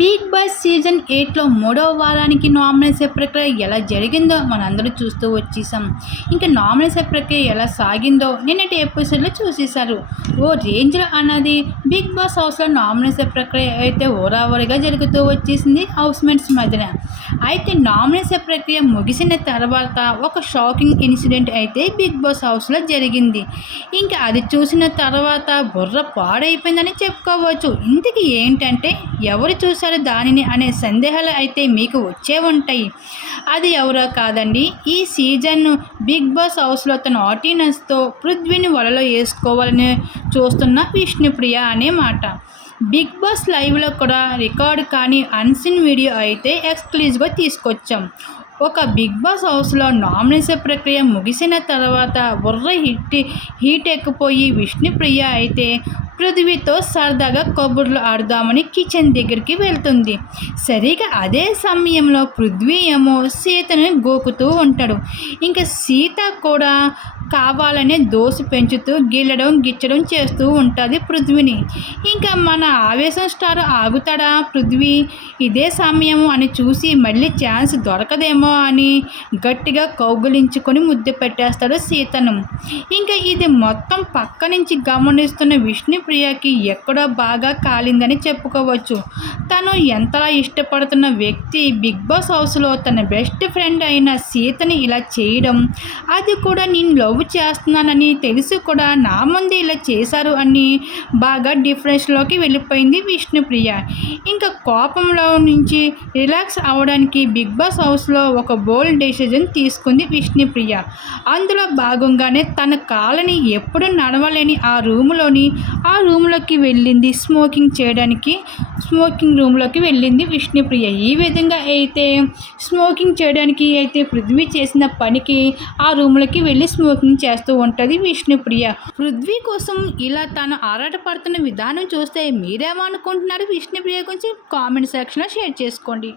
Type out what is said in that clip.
Big boss season 8లో మూడవ వారానికి nomination ప్రక్రియ ఎలా జరిగిందో మనందరూ చూస్తూ వచ్చేసాం. ఇంకా నామినేషన్ ప్రక్రియ ఎలా సాగిందో నిన్నటి ఎపిసోడ్లో చూసేశారు. ఓ రేంజ్లో అన్నది బిగ్ బాస్ హౌస్లో నామినేషన్ ప్రక్రియ అయితే ఓరావరిగా జరుగుతూ వచ్చేసింది హౌస్మేట్స్ మధ్యన. అయితే నామినేషన్ ప్రక్రియ ముగిసిన తర్వాత ఒక షాకింగ్ ఇన్సిడెంట్ అయితే బిగ్ బాస్ హౌస్లో జరిగింది. ఇంకా అది చూసిన తర్వాత బుర్ర పాడైపోయిందని చెప్పుకోవచ్చు. ఇంతకీ ఏంటంటే ఎవరు చూశారు దానిని అనే సందేహాలు అయితే మీకు వచ్చే ఉంటాయి. అది ఎవరో కాదండి, ఈ సీజన్ బిగ్ బాస్ హౌస్లో తన ఆడియన్స్తో పృథ్వీని వలలో వేసుకోవాలని చూస్తున్న విష్ణుప్రియ అనే మాట. బిగ్ బాస్ లైవ్లో కూడా రికార్డు కాని అన్సీన్ వీడియో అయితే ఎక్స్క్లూజివ్గా తీసుకొచ్చాం. ఒక బిగ్ బాస్ హౌస్లో నామినేషన్ ప్రక్రియ ముగిసిన తర్వాత బుర్ర హీట్ ఎక్కిపోయి విష్ణుప్రియ అయితే పృథ్వీతో సరదాగా కబుర్లు ఆడదామని కిచెన్ దగ్గరికి వెళ్తుంది. సరిగా అదే సమయంలో పృథ్వీ ఏమో సీతను గోకుతూ ఉంటాడు. ఇంకా సీత కూడా కావాలనే దోశ పెంచుతూ గిచ్చడం చేస్తూ ఉంటుంది పృథ్వీని. ఇంకా మన ఆవేశం స్టార్ ఆగుతాడా పృథ్వీ? ఇదే సమయం అని చూసి మళ్ళీ ఛాన్స్ దొరకదేమో అని గట్టిగా కౌగులించుకొని ముద్దు పెట్టేస్తాడు సీతను. ఇంకా ఇది మొత్తం పక్క నుంచి గమనిస్తున్న విష్ణుప్రియకి ఎక్కడో బాగా కాలిందని చెప్పుకోవచ్చు. తను ఎంతలా ఇష్టపడుతున్న వ్యక్తి బిగ్ బాస్ హౌస్లో తన బెస్ట్ ఫ్రెండ్ అయిన సీతని ఇలా చేయడం, అది కూడా నేను లవ్ చేస్తున్నానని తెలిసి కూడా నా ముందు ఇలా చేశారు అని బాగా డిఫరెన్స్లోకి వెళ్ళిపోయింది విష్ణుప్రియ. ఇంకా కోపంలో నుంచి రిలాక్స్ అవ్వడానికి బిగ్ బాస్ హౌస్లో ఒక బోల్డ్ డెసిజన్ తీసుకుంది విష్ణుప్రియ. అందులో భాగంగానే తన కాళ్ళని ఎప్పుడు నడవలేని ఆ రూమ్లోకి వెళ్ళింది స్మోకింగ్ రూమ్లోకి వెళ్ళింది విష్ణుప్రియ. ఈ విధంగా అయితే స్మోకింగ్ చేయడానికి అయితే పృథ్వీ చేసిన పనికి ఆ రూమ్లోకి వెళ్ళి స్మోకింగ్ చేస్తూ ఉంటుంది విష్ణుప్రియ. పృథ్వీ కోసం ఇలా తను ఆరాటపడుతున్న విధానం చూస్తే మీరేమనుకుంటున్నారు విష్ణుప్రియ గురించి? కామెంట్ సెక్షన్లో షేర్ చేసుకోండి.